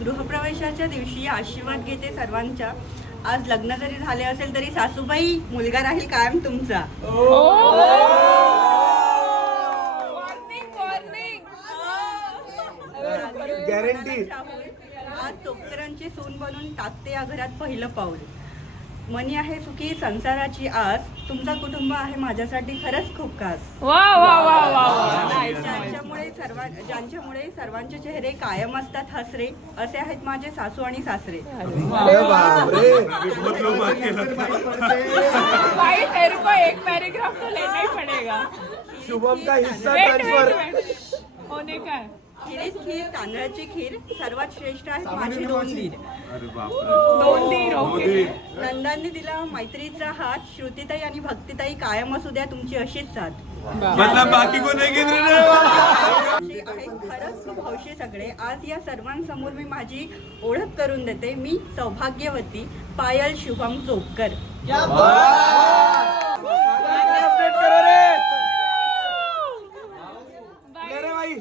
गृहप्रवेशाच्या दिवशी आशीर्वाद घेते सर्वांच्या. आज लग्न जरी झाले असेल तरी सासूबाई मुलगा राहील कायम तुमचा. गॅरंटी. आज चोपकरांची सून बनून टाकते या घरात पहिलं पाऊल. मनी आहे सुखी संसाराची आस. तुमचा कुटुंब आहे माझ्यासाठी खरंच खूप खास. ज्यांच्यामुळे सर्वांचे चेहरे कायम असतात हसरे, असे आहेत माझे सासू आणि सासरे. भाई तेरे को एक पैराग्राफ तो लेना ही पड़ेगा. शुभम का हिस्सा ट्रांसफर होने का है. खीरीत खीर तांदळाची खीर सर्वात श्रेष्ठ आहेत माझे 2 दीर. 2 दीर. ओके. नंदांनी दिला मैत्रीचा हात. श्रुतीताई आणि भक्तिताई कायम असू द्या तुमची अशीच साथ. मतलब बाकी को नहीं गिन रहे. आहेत खरंच खूप हौशी सगळे. आज या सर्वांसमोर मी माझी ओळख करून देते. मी सौभाग्यवती पायल शुभम चोपकर. भाई